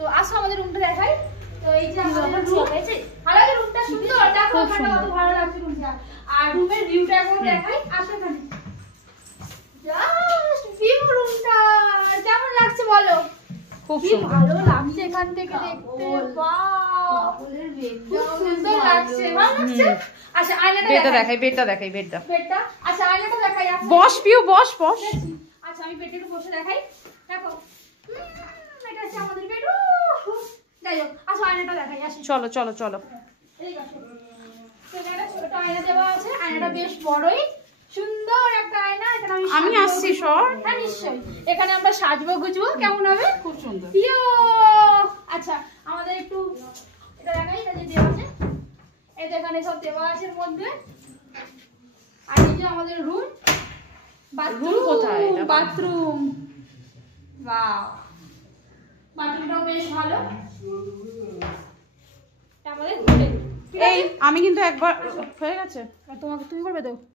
তো আসো আমাদের রুমটা দেখাই। তো এই যে আমাদের রুম আছে, ভালো রুমটা সুন্দর, দেখো এখানে কত ভালো লাগছে রুমটা। আর রুমের ভিউটা একবার দেখাই, আসো এখানে। জাস্ট ভিউ রুমটা কেমন লাগছে বলো? খুব ভালো লাগছে এখান থেকে দেখতে। বাহ, খুব সুন্দর লাগছে, ভালো লাগছে। আচ্ছা আয়নাটা দেখাই, বেডটা দেখাই। বেডটা, আচ্ছা আয়নাটা দেখাই। বস পিউ, বস। আচ্ছা আমি বেডে একটু বসে দেখাই, দেখো এটা হচ্ছে আমাদের বেড। যাই হোক, আসো আয়নাটা দেখাই, আসো। চলো। এই দেখো, এখানে ছোট আয়না দেওয়া আছে, আয়নাটা বেশ বড়ই সুন্দর একটা আয়না। এখানে আমি আসছি সর। হ্যাঁ নিশ্চয়ই, এখানে আমরা সাজবো গুজবো, কেমন হবে? খুব সুন্দর। আচ্ছা আমাদের একটু এটা দেখাই, এটা যে দেওয়া আছে, এই যে এখানে সব দেওয়া আছে এর মধ্যে। আর এই যে আমাদের রুম, রুম কোথায়? বাথরুম। বাহ, বাথরুমটাও বেশ ভালো। আমাদের এই আমি কিন্তু একবার হয়ে গেছে। তোমাকে তুমি করবে তো?